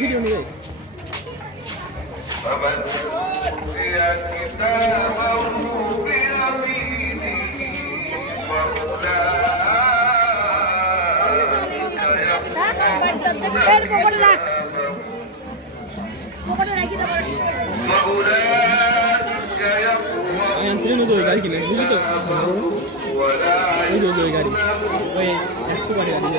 ভিডিও নিয়ে গাড়ি কিনে বুঝলি তো? ওই গাড়ি। ওই একশো গাড়ি গাড়ি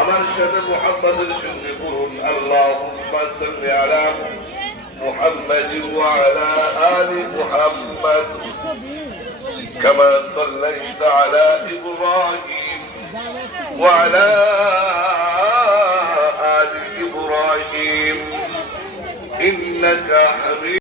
আমার সাথে মোহাম্মদের সঙ্গে করুন আল্লাহুম্মা সাল্লি আলা محمد وعلى آل محمد كما صليت على إبراهيم وعلى آل إبراهيم إنك حميد